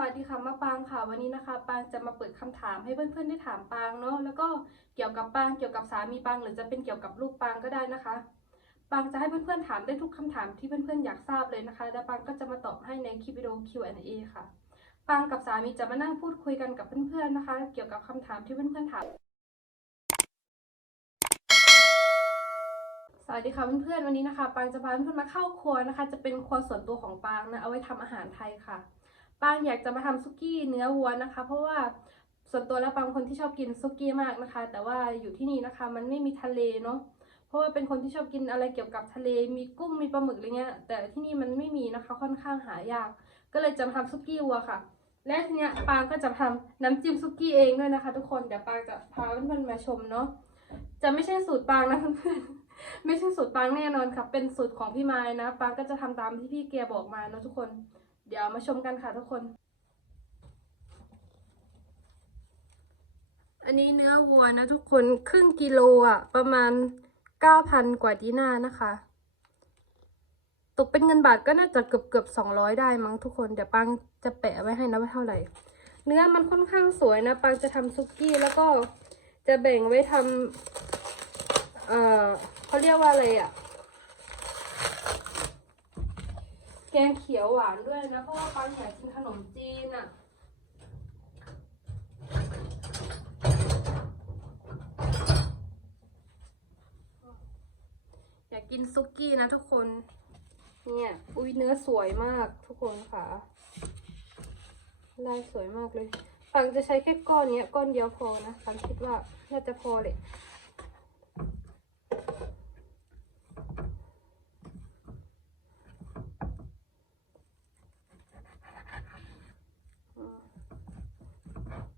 วัสดีค่ะมาปางค่ะวันนี้นะคะ ปางจะมาเปิดคำถามให้เพื่อนๆได้ถามปางเนาะแล้วก็เกี่ยวกับปางเกี่ยวกับสามีปางหรือจะเป็นเกี่ยวกับลูกปางก็ได้นะคะ ปางจะให้เพื่อนๆถามได้ทุกคำถามที่เพื่อนๆอยากทราบเลยนะคะ แล้วปางก็จะมาตอบให้ในคลิปวิดีโอ Q&A ค่ะ ปางกับสามีจะมานั่งพูดคุยกันกับเพื่อนๆนะคะ เกี่ยวกับคำถามที่เพื่อนๆถามสวัสดีค่ะเพื่อนๆวันนี้นะคะ ปางจะพาเพื่อนๆมาเข้าครัวนะคะ จะเป็นครัวส่วนตัวของปางนะเอาไว้ทำอาหารไทยค่ะ ปางอยากจะมาทำซุกี้เนื้อวัวนะคะ เพราะว่าส่วนตัวแล้วปางคนที่ชอบกินซุกี้มากนะคะ แต่ว่าอยู่ที่นี่นะคะ มันไม่มีทะเลเนาะเพราะว่าเป็นคนที่ชอบกินอะไรเกี่ยวกับทะเล มีกุ้งมีปลาหมึกอะไรเงี้ย แต่ที่นี่มันไม่มีนะคะ ค่อนข้างหายาก ก็เลยจะมาทำซุกี้วัวค่ะ และทีเนี้ยปางก็จะทำน้ำจิ้มซุกี้เองด้วยนะคะ ทุกคนเดี๋ยวปางจะพาเพื่อนๆมาชมเนาะจะไม่ใช่สูตรปางนะเพื่อนๆไม่ใช่สูตรปางแน่นอนค่ะเป็นสูตรของพี่ไม้นะปางก็จะทำตามที่พี่เกียร์บอกมาเนาะทุกคน เดี๋ยวมาชมกันค่ะทุกคน อันนี้เนื้อวัวนะทุกคนครึ่งกิโลอะ ประมาณเก้าพันกว่าดีนานะคะ ตกเป็นเงินบาทก็น่าจะเกือบเกือบสองร้อยได้มั้งทุกคน เดี๋ยวปังจะแปะไว้ให้นะว่าเท่าไหร่ เนื้อมันค่อนข้างสวยนะ ปังจะทำซุกี้แล้วก็จะแบ่งไว้ทำเอ่อเขาเรียกว่าอะไรอะ แกงเขียวหวานด้วยนะ เพราะว่าปังอยากกินขนมจีนอะอยากกินซุกี้นะทุกคน เนี่ยอุ้ยเนื้อสวยมากทุกคนค่ะ ลายสวยมากเลย ปังจะใช้แค่ก้อนเนี้ย ก้อนเดียวพอนะปังคิดว่าน่าจะพอเลย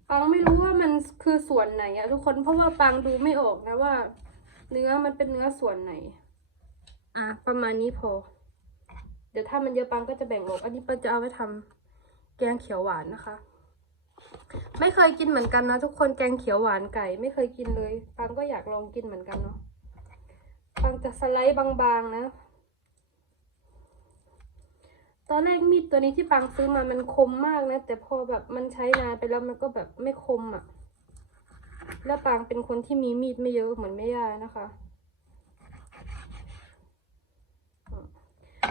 ปังไม่รู้ว่ามันคือ ส่วนไหนอะทุกคนเพราะว่าปังดูไม่ออกนะว่า เนื้อมันเป็นเนื้อส่วนไหน อะประมาณนี้พอ เดี๋ยวถ้ามันเยอะปังก็จะแบ่งออกอันนี้ปังจะเอาไว้ทำแกงเขียวหวานนะคะ ไม่เคยกินเหมือนกันนะทุกคนแกงเขียวหวานไก่ ไม่เคยกินเลย ปังก็อยากลองกินเหมือนกันเนาะปังจะสไลด์บางๆนะตอนแรกมีดตัวนี้ที่ปังซื้อมามันคมมากนะ แต่พอแบบมันใช้นานไปแล้วมันก็แบบไม่คมอะ่ะ แล้วปังเป็นคนที่มีมีดไม่เยอะเหมือนแม่ย่านะคะ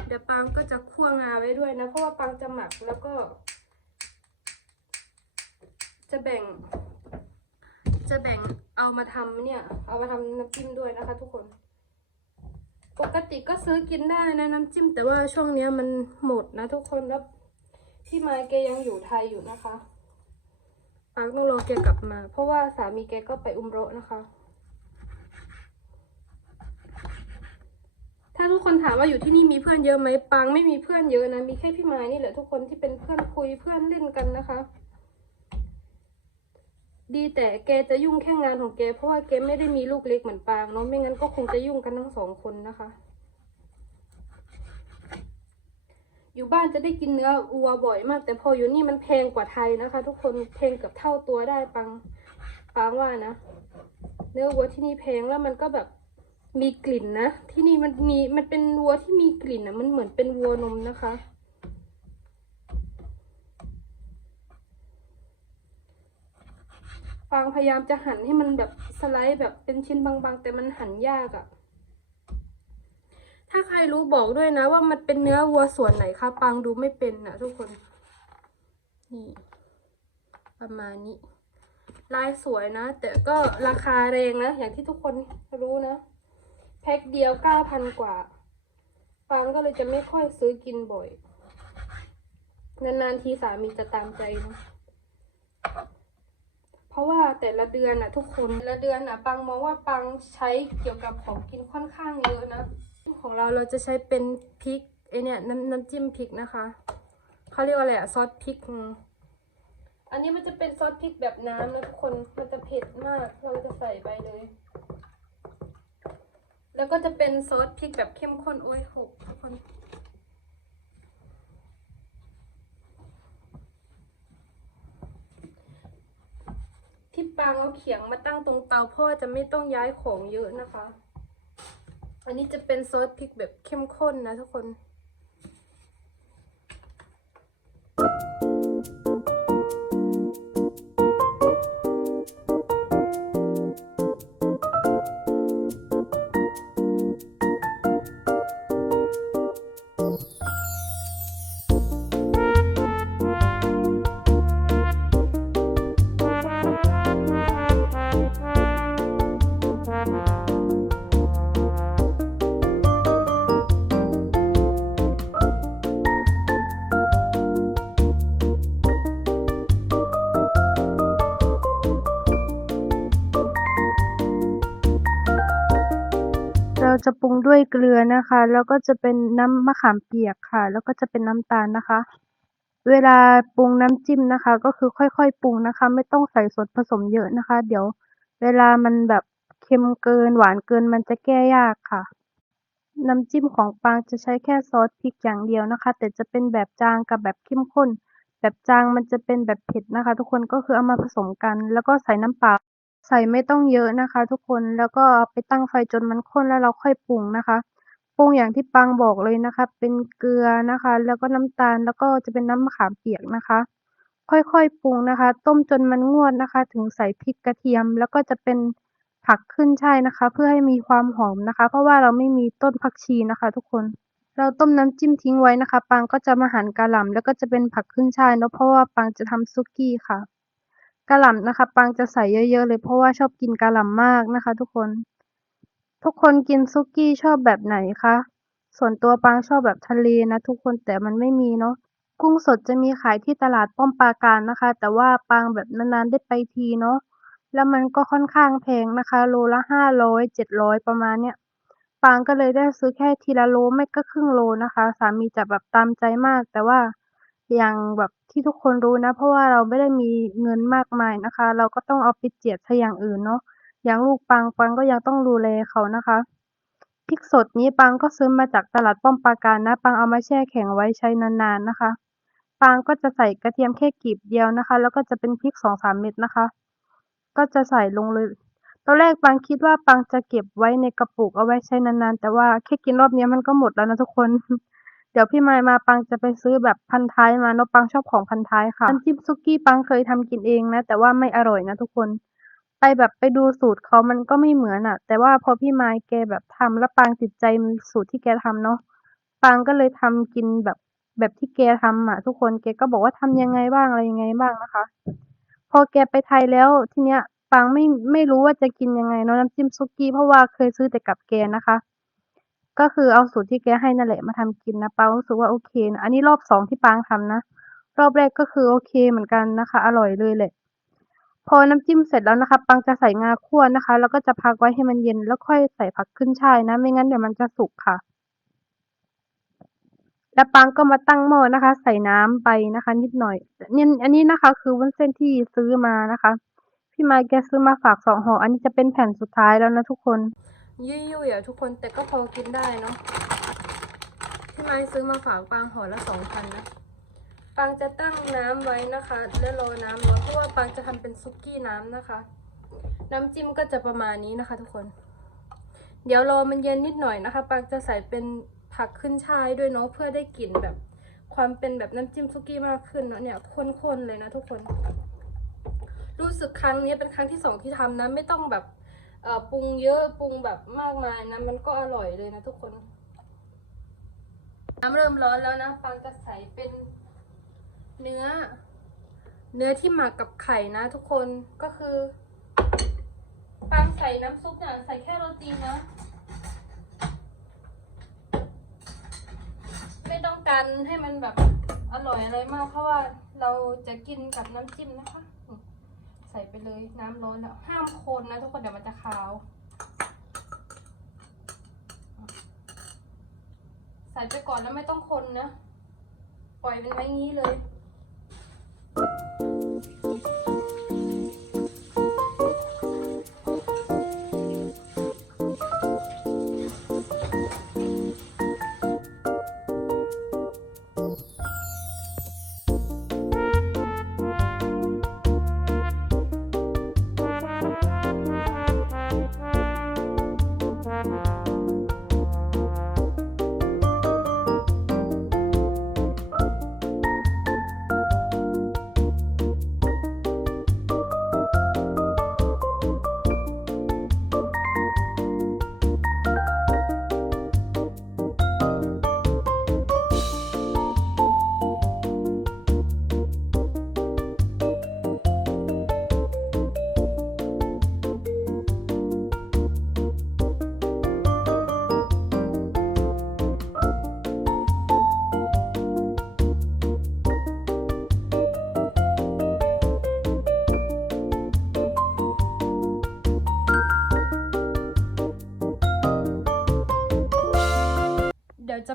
เดี๋ยวปังก็จะคั่วงาไว้ด้วยนะ เพราะว่าปังจะหมักแล้วก็ จะแบ่ง จะแบ่งเอามาทำเนี่ย เอามาทำน้ำจิ้มด้วยนะคะ ทุกคน ปกติก็ซื้อกินได้นะน้ำจิ้ม แต่ว่าช่วงเนี้ยมันหมดนะทุกคนแล้วพี่ไม้แกยังอยู่ไทยอยู่นะคะ ปังต้องรอแกกลับมา เพราะว่าสามีแกก็ไปอุมร์นะคะ ถ้าทุกคนถามว่าอยู่ที่นี่มีเพื่อนเยอะไหมปังไม่มีเพื่อนเยอะนะ มีแค่พี่ไม้นี่แหละทุกคนที่เป็นเพื่อนคุยเพื่อนเล่นกันนะคะ ดีแต่แกจะยุ่งแค่งานของแกเพราะว่าแกไม่ได้มีลูกเล็กเหมือนปางเนาะไม่งั้นก็คงจะยุ่งกันทั้งสองคนนะคะ อยู่บ้านจะได้กินเนื้อวัวบ่อยมาก แต่พออยู่นี่มันแพงกว่าไทยนะคะ ทุกคนแพงเกือบเท่าตัวได้ปังปังว่านะ เนื้อวัวที่นี่แพงแล้วมันก็แบบมีกลิ่นนะ ที่นี่มันมีมันเป็นวัวที่มีกลิ่นนะมันเหมือนเป็นวัวนมนะคะ ฟางพยายามจะหั่นให้มันแบบสไลด์แบบเป็นชิ้นบางๆ แต่มันหั่นยากอะ่ะ ถ้าใครรู้บอกด้วยนะ ว่ามันเป็นเนื้อวัวส่วนไหนคะปังดูไม่เป็นนะทุกคน นี่ ประมาณนี้ ลายสวยนะ แต่ก็ราคาแรงนะ อย่างที่ทุกคนรู้นะ แพ็คเดียวเก้าพันกว่า ปังก็เลยจะไม่ค่อยซื้อกินบ่อย นานๆทีสามีจะตามใจนะเพราะว่าแต่ละเดือนน่ะทุกคนแต่ละเดือนน่ะปังมองว่าปังใช้เกี่ยวกับของกินค่อนข้างเยอะนะ ของเราเราจะใช้เป็นพริกไอเนี่ยน้ำน้ำจิ้มพริกนะคะเขาเรียกว่าอะไรอะซอสพริก อันนี้มันจะเป็นซอสพริกแบบน้ำนะทุกคนมันจะเผ็ดมากเราจะใส่ไปเลย แล้วก็จะเป็นซอสพริกแบบเข้มข้นโอ้ยหกทุกคนที่ปังเอาเขียงมาตั้งตรงเตาพ่อจะไม่ต้องย้ายของเยอะนะคะ อันนี้จะเป็นซอสพริกแบบเข้มข้นนะทุกคน ด้วยเกลือนะคะ แล้วก็จะเป็นน้ำมะขามเปียกค่ะ แล้วก็จะเป็นน้ำตาลนะคะ เวลาปรุงน้ำจิ้มนะคะ ก็คือค่อยๆปรุงนะคะ ไม่ต้องใส่ส่วนผสมเยอะนะคะ เดี๋ยวเวลามันแบบเค็มเกินหวานเกินมันจะแก้ยากค่ะ น้ำจิ้มของปางจะใช้แค่ซอสพริกอย่างเดียวนะคะ แต่จะเป็นแบบจางกับแบบเข้มข้น แบบจางมันจะเป็นแบบเผ็ดนะคะ ทุกคนก็คือเอามาผสมกัน แล้วก็ใส่น้ำเปล่า ใส่ไม่ต้องเยอะนะคะทุกคน แล้วก็เอาไปตั้งไฟจนมันข้นแล้วเราค่อยปรุงนะคะ ปรุงอย่างที่ปางบอกเลยนะคะ เป็นเกลือนะคะ แล้วก็น้ำตาล แล้วก็จะเป็นน้ำมะขามเปียกนะคะ ค่อยๆ ปรุงนะคะ ต้มจนมันงวดนะคะ ถึงใส่พริกกระเทียม แล้วก็จะเป็นผักขึ้นฉ่ายนะคะ เพื่อให้มีความหอมนะคะ เพราะว่าเราไม่มีต้นผักชีนะคะ ทุกคน เราต้มน้ำจิ้มทิ้งไว้นะคะปางก็จะมาหั่นกะหล่ำแล้วก็จะเป็นผักขึ้นฉ่ายเนาะ เพราะว่าปางจะทำซุกี้ค่ะ กะหล่ำนะคะปางจะใส่เยอะๆเลยเพราะว่าชอบกินกะหล่ำมากนะคะ ทุกคน ทุกคนกินซุกี้ชอบแบบไหนคะส่วนตัวปางชอบแบบทะเลนะทุกคนแต่มันไม่มีเนาะกุ้งสดจะมีขายที่ตลาดป้อมปราการนะคะ แต่ว่าปางแบบนานๆได้ไปทีเนาะแล้วมันก็ค่อนข้างแพงนะคะ โลละห้าร้อยเจ็ดร้อยประมาณเนี้ยปางก็เลยได้ซื้อแค่ทีละโลไม่ก็ครึ่งโลนะคะ สามีจะแบบตามใจมาก แต่ว่าอย่างแบบ ที่ทุกคนรู้นะ เพราะว่าเราไม่ได้มีเงินมากมายนะคะ เราก็ต้องเอาไปเจียดใช้อย่างอื่นเนาะ อย่างลูกปางปางก็ยังต้องดูแลเขานะคะ พริกสดนี้ปางก็ซื้อมาจากตลาดป้อมปราการนะปางเอามาแช่แข็งไว้ใช้นานๆนะคะปางก็จะใส่กระเทียมแค่กลีบเดียวนะคะ แล้วก็จะเป็นพริกสองสามเม็ดนะคะ ก็จะใส่ลงเลย ตอนแรกปางคิดว่าปางจะเก็บไว้ในกระปุกเอาไว้ใช้นานๆ แต่ว่าแค่กินรอบนี้มันก็หมดแล้วนะทุกคน เดี๋ยวพี่มายมาปางจะไปซื้อแบบพันท้ายมาเนาะปางชอบของพันท้ายค่ะน้ำจิ้มซุกี้ปางเคยทำกินเองนะ แต่ว่าไม่อร่อยนะทุกคน ไปแบบไปดูสูตรเขามันก็ไม่เหมือนอะแต่ว่าพอพี่มายแกแบบทำแล้วปางติดใจสูตรที่แกทำเนาะปางก็เลยทำกินแบบแบบที่แกทำอะทุกคนแกก็บอกว่าทำยังไงบ้างอะไรยังไงบ้างนะคะ พอแกไปไทยแล้วทีเนี้ยปางไม่ไม่รู้ว่าจะกินยังไงเนาะน้ำจิ้มซุกี้เพราะว่าเคยซื้อแต่กับแกนะคะ ก็คือเอาสูตรที่แกให้นั่นแหละมาทำกินนะปางรู้สึกว่าโอเคนะอันนี้รอบสองที่ปางทำนะ รอบแรกก็คือโอเคเหมือนกันนะคะ อร่อยเลยแหละ พอน้ำจิ้มเสร็จแล้วนะคะ ปังจะใส่งาคั่วนะคะ แล้วก็จะพักไว้ให้มันเย็นแล้วค่อยใส่ผักขึ้นฉ่ายนะ ไม่งั้นเดี๋ยวมันจะสุกค่ะ แล้วปังก็มาตั้งหม้อนะคะ ใส่น้ำไปนะคะ นิดหน่อยเนี่ยอันนี้นะคะ คือวุ้นเส้นที่ซื้อมานะคะ พี่ไมค์แกซื้อมาฝากสองห่ออันนี้จะเป็นแผ่นสุดท้ายแล้วนะทุกคน ยุ่ยๆอะทุกคนแต่ก็พอกินได้เนาะพี่ไม้ซื้อมาฝากปางห่อละสองพันนะปางจะตั้งน้ำไว้นะคะ แล้วรอน้ำร้อนเพราะว่าปางจะทำเป็นซุกี้น้ำนะคะ น้ำจิ้มก็จะประมาณนี้นะคะ ทุกคน เดี๋ยวรอมันเย็นนิดหน่อยนะคะ ปางจะใส่เป็นผักขึ้นช่ายด้วยเนาะเพื่อได้กลิ่นแบบความเป็นแบบน้ำจิ้มซุกี้มากขึ้นเนาะเนี่ยข้นๆเลยนะทุกคน รู้สึกครั้งนี้เป็นครั้งที่สองที่ทำนะไม่ต้องแบบ อ่อปรุงเยอะปรุงแบบมากมายนะมันก็อร่อยเลยนะทุกคน น้ำเริ่มร้อนแล้วนะปังจะใส่เป็นเนื้อ เนื้อที่หมักกับไข่นะ ทุกคนก็คือปังใส่น้ำซุปเนี่ยใส่แค่โรตีนะไม่ต้องการให้มันแบบอร่อยอะไรมากเพราะว่าเราจะกินกับน้ำจิ้มนะคะ ใส่ไปเลยน้ำร้อนแล้วห้ามคนนะทุกคนเดี๋ยวมันจะคาว ใส่ไปก่อนแล้วไม่ต้องคนนะ ปล่อยเป็นไว้งี้เลย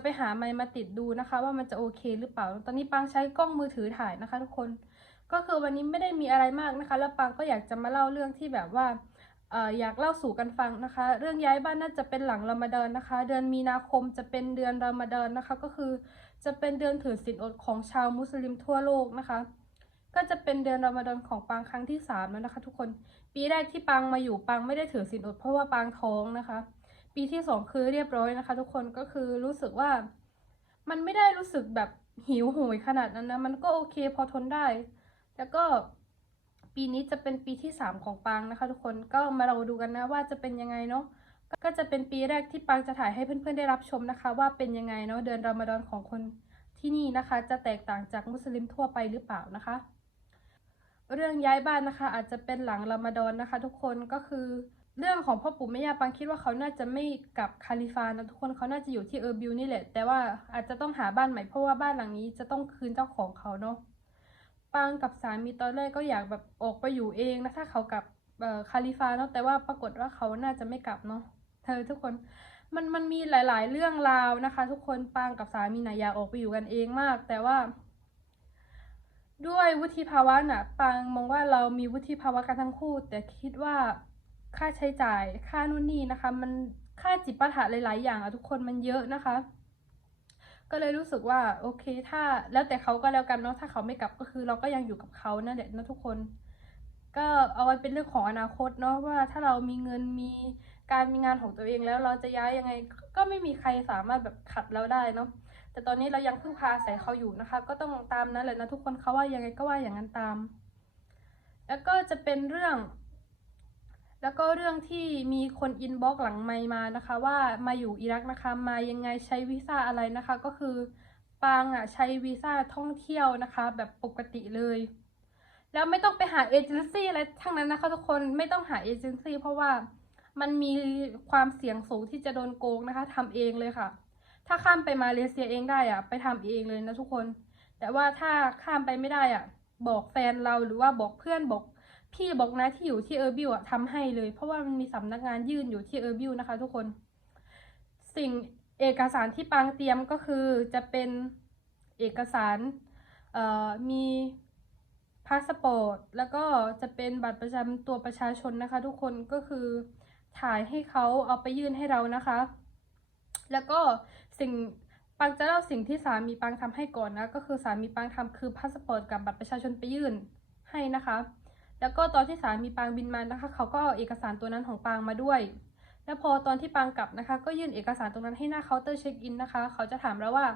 ไปหาไมค์มาติดดูนะคะ ว่ามันจะโอเคหรือเปล่า ตอนนี้ปังใช้กล้องมือถือถ่ายนะคะ ทุกคน ก็คือวันนี้ไม่ได้มีอะไรมากนะคะ แล้วปังก็อยากจะมาเล่าเรื่องที่แบบว่าอยากเล่าสู่กันฟังนะคะ เรื่องย้ายบ้านน่าจะเป็นหลังรอมฎอนนะคะ เดือนมีนาคมจะเป็นเดือนรอมฎอนนะคะ ก็คือจะเป็นเดือนถือศีลอดของชาวมุสลิมทั่วโลกนะคะ ก็จะเป็นเดือนรอมฎอนของปังครั้งที่สามแล้วนะคะ ทุกคน ปีแรกที่ปังมาอยู่ปังไม่ได้ถือศีลอดเพราะว่าปังท้องนะคะ ปีที่สองคือเรียบร้อยนะคะ ทุกคนก็คือรู้สึกว่า มันไม่ได้รู้สึกแบบหิวโหยขนาดนั้นนะ มันก็โอเคพอทนได้ แล้วก็ปีนี้จะเป็นปีที่สามของปางนะคะ ทุกคนก็มาเราดูกันนะว่าจะเป็นยังไงเนาะก็จะเป็นปีแรกที่ปางจะถ่ายให้เพื่อนๆได้รับชมนะคะ ว่าเป็นยังไงเนาะเดือนรอมฎอนของคนที่นี่นะคะ จะแตกต่างจากมุสลิมทั่วไปหรือเปล่านะคะ เรื่องย้ายบ้านนะคะ อาจจะเป็นหลังรอมฎอนนะคะ ทุกคนก็คือ เรื่องของพ่อปู่แม่ย่าปังคิดว่าเขาน่าจะไม่กลับคาลิฟานะทุกคนเขาน่าจะอยู่ที่เออร์บิลนี่แหละ แต่ว่าอาจจะต้องหาบ้านใหม่เพราะว่าบ้านหลังนี้จะต้องคืนเจ้าของเขาเนาะปังกับสามีตอนแรกก็อยากแบบออกไปอยู่เองนะถ้าเขากลับเอ่อคาลิฟาเนาะแต่ว่าปรากฏว่าเขาน่าจะไม่กลับเนาะเธอทุกคนมันมันมีหลาย ๆ เรื่องราวนะคะ ทุกคนปังกับสามีน่ะอยากออกไปอยู่กันเองมาก แต่ว่าด้วยวุฒิภาวะน่ะปางมองว่าเรามีวุฒิภาวะกันทั้งคู่ แต่คิดว่า ค่าใช้จ่ายค่านู่นนี่นะคะ มันค่าจิปาถะหลาย ๆ อย่างอะทุกคนมันเยอะนะคะ ก็เลยรู้สึกว่าโอเค ถ้าแล้วแต่เขาก็แล้วกันเนาะถ้าเขาไม่กลับก็คือ เราก็ยังอยู่กับเขานั่นแหละนะทุกคน ก็เอาไว้เป็นเรื่องของอนาคตเนาะว่าถ้าเรามีเงินมีการมีงานของตัวเองแล้วเราจะย้ายยังไง ก็ไม่มีใครสามารถแบบขัดเราได้เนาะแต่ตอนนี้เรายังพึ่งพาอาศัยเขาอยู่นะคะ ก็ต้องตามนั้นแหละนะทุกคนเขาว่ายังไงก็ว่าอย่างนั้นตาม แล้วก็จะเป็นเรื่อง แล้วก็เรื่องที่มีคนอินบ็อกหลังไมมานะคะ ว่ามาอยู่อิรักนะคะ มายังไงใช้วีซ่าอะไรนะคะ ก็คือปางอะใช้วีซ่าท่องเที่ยวนะคะ แบบปกติเลย แล้วไม่ต้องไปหาเอเจนซี่อะไรทั้งนั้นนะคะทุกคนไม่ต้องหาเอเจนซี่เพราะว่ามันมีความเสี่ยงสูงที่จะโดนโกงนะคะทำเองเลยค่ะ ถ้าข้ามไปมาเลเซียเองได้อะไปทำเองเลยนะทุกคน แต่ว่าถ้าข้ามไปไม่ได้อะบอกแฟนเราหรือว่าบอกเพื่อนบอก พี่บอกนะที่อยู่ที่เออร์บิวอะทำให้เลย เพราะว่ามันมีสำนักงานยื่นอยู่ที่เออร์บิวนะคะ ทุกคน สิ่งเอกสารที่ปางเตรียมก็คือจะเป็นเอกสารเอ่อมีพาสปอร์ตแล้วก็จะเป็นบัตรประจำตัวประชาชนนะคะ ทุกคนก็คือถ่ายให้เขาเอาไปยื่นให้เรานะคะ แล้วก็สิ่งปังจะเล่าสิ่งที่สามีปังทำให้ก่อนนะ ก็คือสามีปังทำคือพาสปอร์ตกับบัตรประชาชนไปยื่นให้นะคะ แล้วก็ตอนที่สามีปังบินมานะคะ เขาก็เอาเอกสารตัวนั้นของปังมาด้วย แล้วพอตอนที่ปังกลับนะคะ ก็ยื่นเอกสารตรงนั้นให้หน้าเคาน์เตอร์เช็คอินนะคะ เขาจะถามเราว่า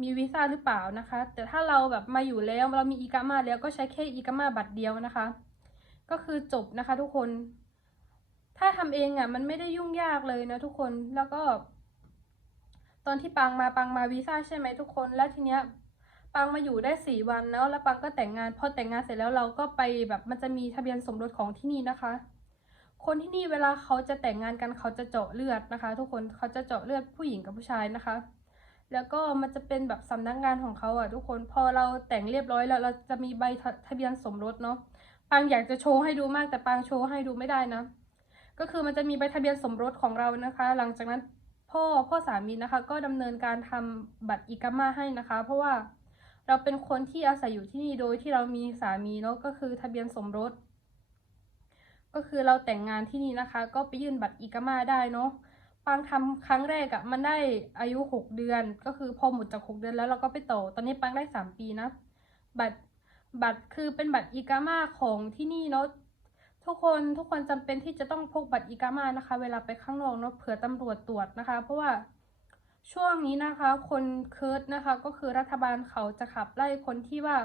มีวีซ่าหรือเปล่านะคะ แต่ถ้าเราแบบมาอยู่แล้วเรามีอีกามาแล้วก็ใช้แค่อีกามาบัตรเดียวนะคะ ก็คือจบนะคะทุกคน ถ้าทำเองอะมันไม่ได้ยุ่งยากเลยนะทุกคนแล้วก็ ตอนที่ปังมาปังมาวีซ่าใช่ไหมทุกคน แล้วทีเนี้ย ปังมาอยู่ได้สี่วันเนาะแล้วปังก็แต่งงานพอแต่งงานเสร็จแล้วเราก็ไปแบบมันจะมีทะเบียนสมรสของที่นี่นะคะ คนที่นี่เวลาเขาจะแต่งงานกันเขาจะเจาะเลือดนะคะ ทุกคนเขาจะเจาะเลือดผู้หญิงกับผู้ชายนะคะ แล้วก็มันจะเป็นแบบสำนักงานของเขาอะทุกคนพอเราแต่งเรียบร้อยแล้วเราจะมีใบทะเบียนสมรสเนาะปังอยากจะโชว์ให้ดูมากแต่ปังโชว์ให้ดูไม่ได้นะก็คือมันจะมีใบทะเบียนสมรสของเรานะคะ หลังจากนั้นพ่อพ่อสามีนะคะ ก็ดำเนินการทำบัตรอิกามาให้นะคะ เพราะว่า เราเป็นคนที่อาศัยอยู่ที่นี่โดยที่เรามีสามีเนาะก็คือทะเบียนสมรส ก็คือเราแต่งงานที่นี่นะคะ ก็ไปยื่นบัตรอิกามาได้เนาะปางทำครั้งแรกอะมันได้อายุหกเดือน ก็คือพอหมดจากหกเดือนแล้วเราก็ไปต่อตอนนี้ปังได้สามปีนะ บัตรบัตรคือเป็นบัตรอิกามาของที่นี่เนาะทุกคนทุกคนจำเป็นที่จะต้องพกบัตรอีกามานะคะ เวลาไปข้างนอกเนาะเผื่อตำรวจตรวจนะคะ เพราะว่า ช่วงนี้นะคะคนเคิร์ดนะคะก็คือรัฐบาลเขาจะขับไล่คนที่ว่า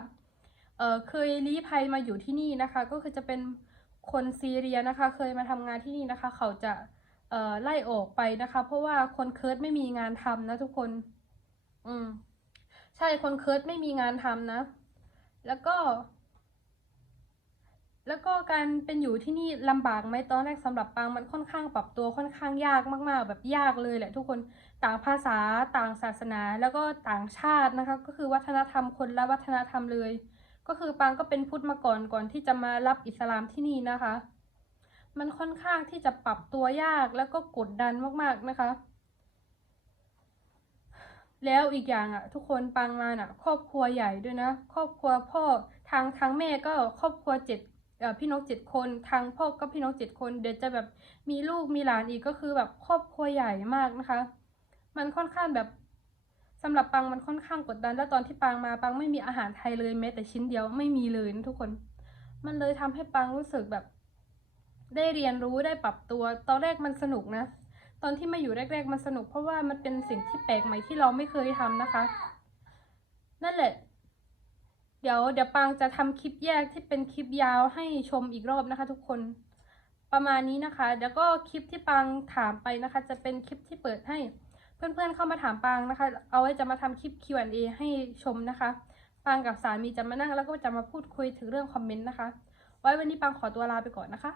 เออเคยลี้ภัยมาอยู่ที่นี่นะคะ ก็คือจะเป็นคนซีเรียนะคะ เคยมาทำงานที่นี่นะคะ เขาจะเออไล่ออกไปนะคะ เพราะว่าคนเคิร์ดไม่มีงานทำนะทุกคน อืม ใช่คนเคิร์ดไม่มีงานทำนะ แล้วก็ แล้วก็การเป็นอยู่ที่นี่ลำบากไหมตอนแรกสำหรับปางมันค่อนข้างปรับตัวค่อนข้างยากมาก ๆ แบบยากเลยแหละทุกคน ต่างภาษาต่างศาสนาแล้วก็ต่างชาตินะคะ ก็คือวัฒนธรรมคนละวัฒนธรรมเลย ก็คือปางก็เป็นพุทธมาก่อนก่อนที่จะมารับอิสลามที่นี่นะคะ มันค่อนข้างที่จะปรับตัวยากแล้วก็กดดันมากๆนะคะ แล้วอีกอย่างอะทุกคนปังมาน่ะ ครอบครัวใหญ่ด้วยนะ ครอบครัวพ่อทางทางแม่ก็ครอบครัวเจ็ดพี่น้องเจ็ดคนทางพ่อก็พี่น้องเจ็ดคน เดี๋ยวจะแบบมีลูกมีหลานอีกก็คือแบบครอบครัวใหญ่มากนะคะ มันค่อนข้างแบบสำหรับปังมันค่อนข้างกดดัน แล้วตอนที่ปังมาปังไม่มีอาหารไทยเลยแม้แต่ชิ้นเดียวไม่มีเลยนะทุกคน มันเลยทำให้ปังรู้สึกแบบ ได้เรียนรู้ได้ปรับตัว ตอนแรกมันสนุกนะ ตอนที่มาอยู่แรก ๆ มันสนุก เพราะว่ามันเป็นสิ่งที่แปลกใหม่ที่เราไม่เคยทำนะคะ นั่นแหละ เดี๋ยวเดี๋ยวปังจะทำคลิปแยกที่เป็นคลิปยาวให้ชมอีกรอบนะคะ ทุกคนประมาณนี้นะคะเดี๋ยวก็คลิปที่ปังถามไปนะคะ จะเป็นคลิปที่เปิดให้ เพื่อนๆเข้ามาถามปังนะคะ เอาไว้จะมาทำคลิป Q&A ให้ชมนะคะปังกับสามีจะมานั่งแล้วก็จะมาพูดคุยถึงเรื่องคอมเมนต์นะคะ ไว้วันนี้ปังขอตัวลาไปก่อนนะคะ